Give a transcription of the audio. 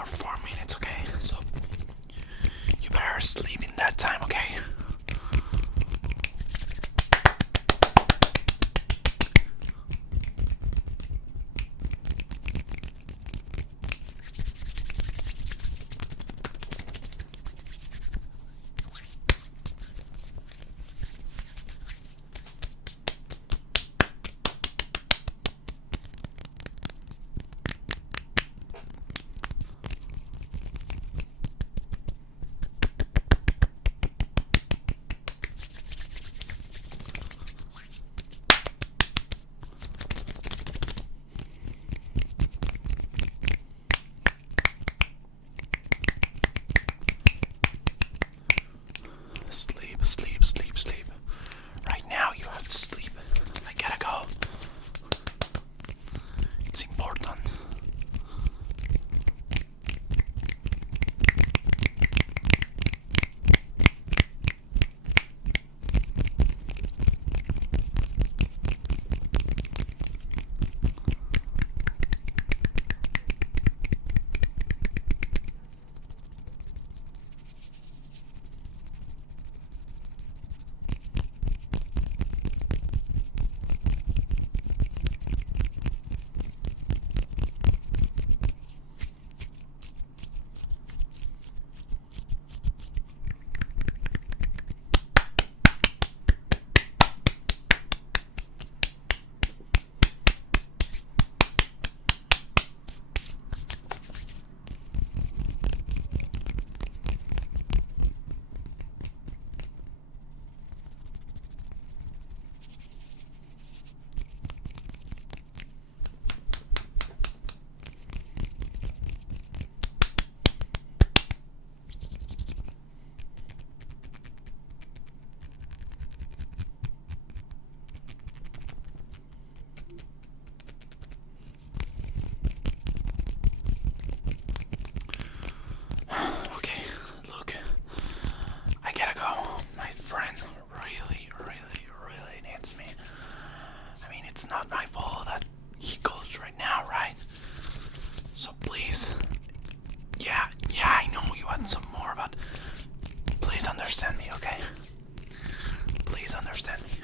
or 4 minutes, okay? So you better sleep in that time, okay? Sleep, sleep, sleep, sleep. Right now you have to sleep. I gotta go. It's important. Okay, look, I gotta go. My friend really, really, really needs me. I mean, it's not my fault that he goes right now, right? So please, yeah, I know you want some more, but please understand me, okay? Please understand me.